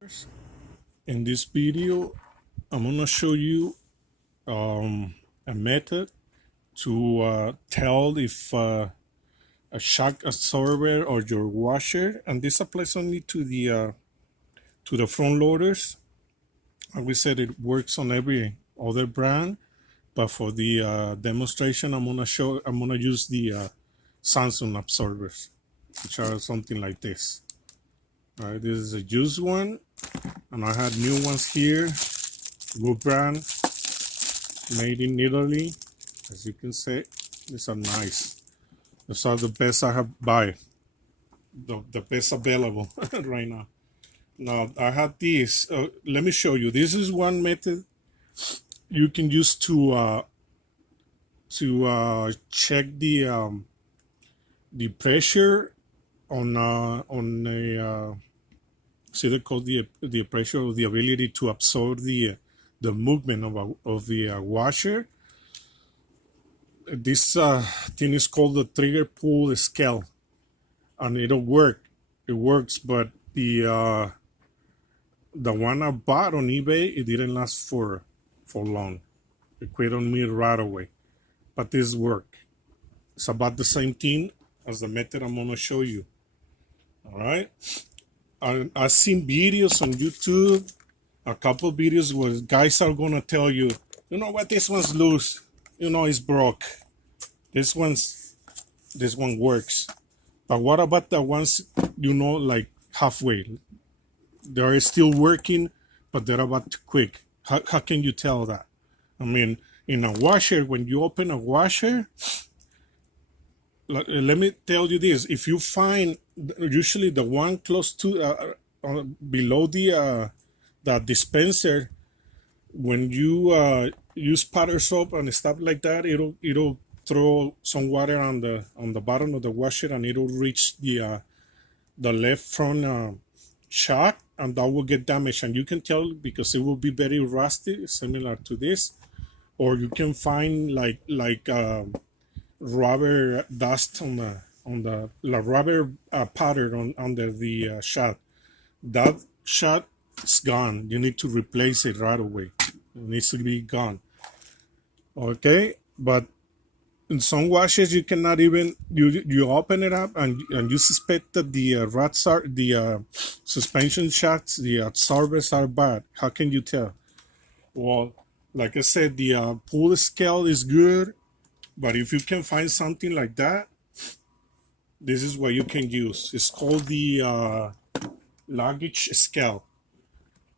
In this video, I'm gonna show you a method to tell if a shock absorber or your washer, and this applies only to the front loaders. And we said it works on every other brand, but for the demonstration, I'm gonna use the Samsung absorbers, which are something like this. All right, this is a used one, and I had new ones here. Good brand, made in Italy. As you can see, these are nice. These are the best I have buy, the best available right now. Now I have these. Let me show you. This is one method you can use to check the pressure on a see they call the pressure of the ability to absorb the movement of the washer. This thing is called the trigger pull scale, and it'll work. It works, but the one I bought on eBay, it didn't last for long. It quit on me right away. But this work. It's about the same thing as the method I'm gonna show you. All right. I've seen videos on YouTube, a couple videos where guys are gonna tell you, you know what, this one's loose, you know, it's broke. This one works. But what about the ones, you know, like halfway? They're still working, but they're about to quit. How can you tell that? I mean, in a washer, when you open a washer, let me tell you this: if you find usually the one close to below the dispenser, when you use powder soap and stuff like that, it'll throw some water on the bottom of the washer, and it'll reach the left front shock, and that will get damaged. And you can tell because it will be very rusty, similar to this, or you can find like rubber dust on the rubber powder on under the shot. That shot is gone. You need to replace it right away. It needs to be gone. Okay, but in some washers you cannot even you open it up and you suspect that the rats are the suspension shocks, the absorbers are bad. How can you tell? Well, like I said, the pull scale is good, but if you can find something like that, this is what you can use. It's called the luggage scale.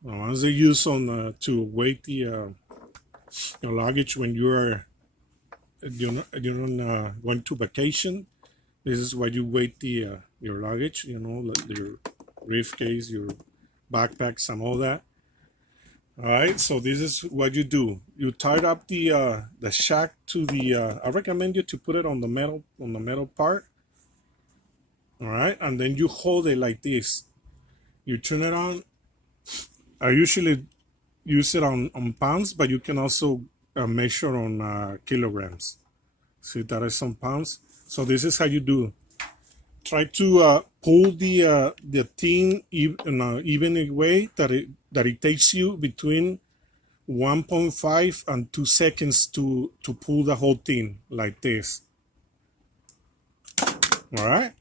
The ones they use on to weight the your luggage when you're going to vacation. This is why you weight the your luggage. You know, like your briefcase, your backpacks, and all that. All right. So this is what you do. You tie up the shack to the. I recommend you to put it on the metal part. All right, and then you hold it like this. You turn it on. I usually use it on pounds, but you can also measure on kilograms. See, that is some pounds. So this is how you do. Try to pull the thing in an even way that it takes you between 1.5 and 2 seconds to pull the whole thing like this. All right,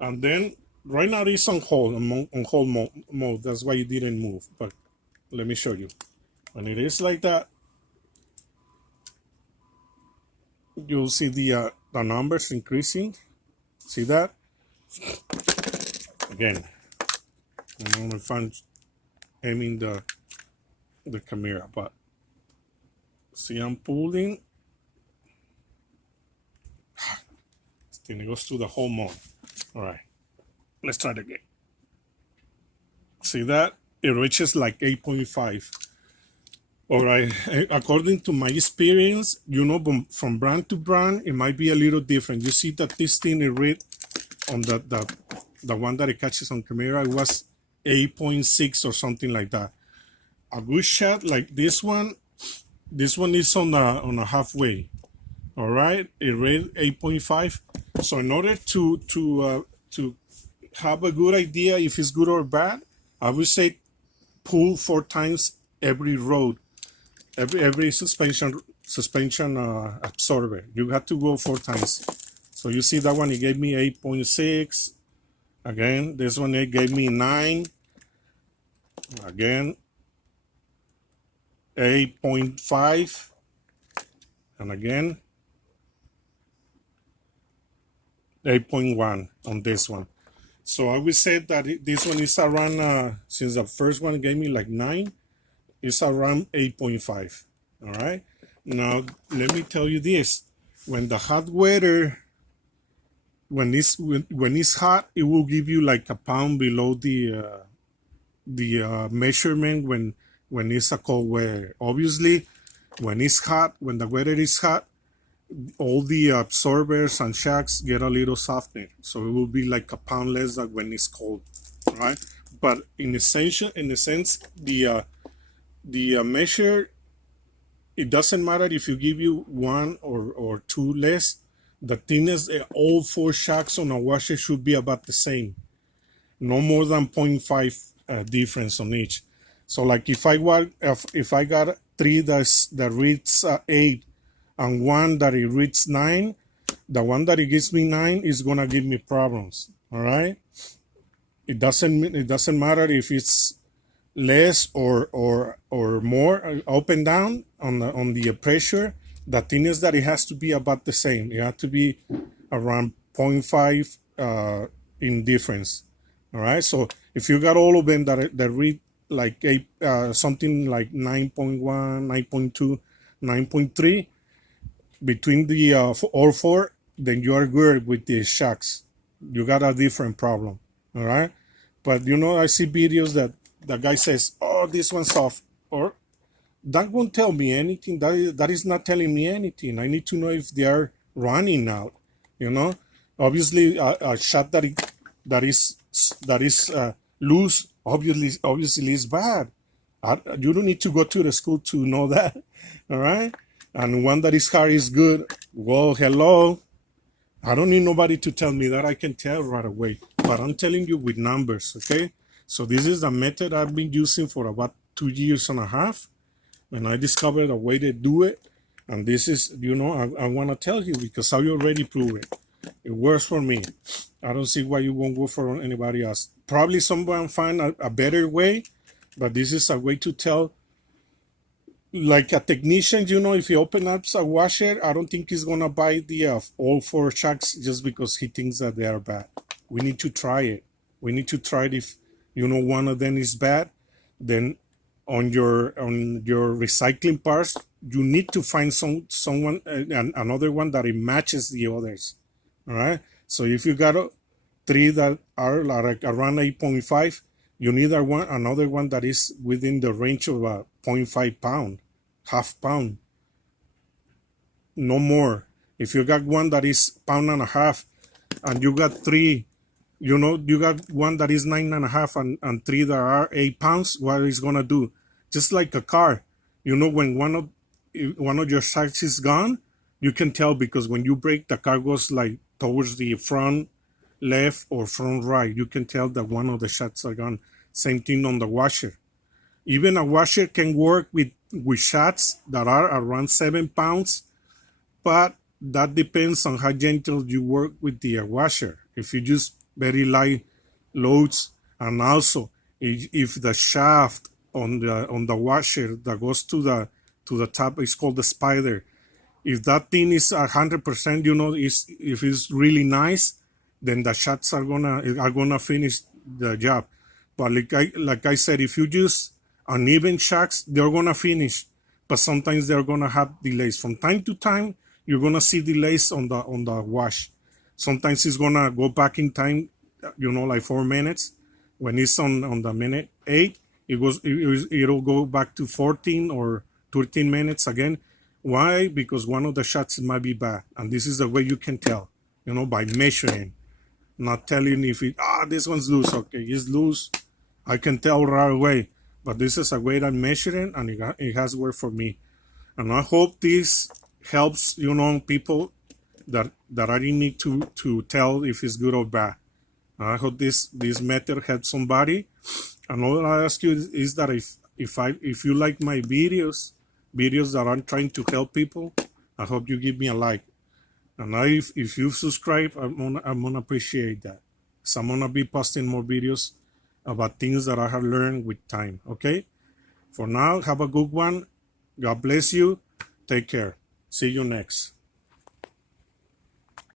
and then right now it's on hold mode. That's why it didn't move. But let me show you. When it is like that, you'll see the numbers increasing. See that? Again, I don't know if I'm aiming the camera, but see, I'm pulling. Then it goes to the whole mode. All right, let's try it again. See that? It reaches like 8.5. All right. According to my experience, you know, from brand to brand, it might be a little different. You see that this thing is read on the one that it catches on camera, it was 8.6 or something like that. A good shot like this one is on a halfway. All right, it read 8.5. So in order to have a good idea if it's good or bad, I would say pull 4 times every road, every suspension absorber. You have to go 4 times. So you see that one, it gave me 8.6. Again, this one it gave me 9. Again, 8.5. And again, 8.1 on this one. So I would say that this one is around, since the first one gave me like 9, it's around 8.5. All right. Now, let me tell you this. When the hot weather, when it's hot, it will give you like a pound below the measurement when it's a cold weather. Obviously, when it's hot, when the weather is hot, all the absorbers and shocks get a little softer, so it will be like a pound less than when it's cold, right? But in a sense, the measure, it doesn't matter if you give you 1 or 2 less. The thickness, all 4 shocks on a washer should be about the same, no more than 0.5 difference on each. So like if I got 3 that reads 8 and 1 that it reads 9, the one that it gives me 9 is gonna give me problems. All right. It doesn't matter if it's less or more, up and down on the pressure. The thing is that it has to be about the same. It has to be around 0.5 in difference. All right. So if you got all of them that read like something like 9.1, 9.2, 9.3 between the all 4, then you are good with the shocks. You got a different problem. All right. But I see videos that the guy says, "Oh, this one's off," or that won't tell me anything. That is not telling me anything. I need to know if they are running out. You know, obviously a shot that is loose. Obviously is bad. You don't need to go to the school to know that. All right. And one that is hard is good. Well, hello. I don't need nobody to tell me that. I can tell right away. But I'm telling you with numbers, okay? So this is the method I've been using for about 2 years and a half. And I discovered a way to do it. And this is, I want to tell you because I already proved it. It works for me. I don't see why it won't work for anybody else. Probably someone find a better way, but this is a way to tell. Like a technician, if he opens up a washer, I don't think he's gonna buy the all 4 shocks just because he thinks that they are bad. We need to try it. We need to try it. If one of them is bad, then on your recycling parts, you need to find someone another one that it matches the others. All right. So if you got 3 that are like around 8.5, you need another one that is within the range of 0.5 pound, half pound, no more. If you got one that is pound and a half, and you got 3, you got one that is 9.5 and 3 that are 8 pounds, what is gonna do? Just like a car, when one of your shocks is gone, you can tell because when you brake, the car goes like towards the front left or front right. You can tell that one of the shocks are gone. Same thing on the washer. Even a washer can work with shots that are around 7 pounds, but that depends on how gentle you work with the washer. If you use very light loads, and also if the shaft on the washer that goes to the top is called the spider. If that thing is 100%, if it's really nice, then the shots are gonna finish the job. But like I said, if you use uneven shocks, they're gonna finish, but sometimes they're gonna have delays. From time to time, you're gonna see delays on the wash. Sometimes it's gonna go back in time, like 4 minutes. When it's on the minute 8, it'll go back to 14 or 13 minutes again. Why? Because one of the shots might be bad, and this is the way you can tell, by measuring, not telling if this one's loose. Okay, it's loose. I can tell right away. But this is a way I'm measuring, and it has worked for me. And I hope this helps, people that already need to tell if it's good or bad. I hope this method helps somebody. Another I ask you is that if you like my videos that I'm trying to help people, I hope you give me a like. And if you subscribe, I'm gonna appreciate that. So I'm gonna be posting more videos about things that I have learned with time. Okay. For now, have a good one. God bless you. Take care. See you next.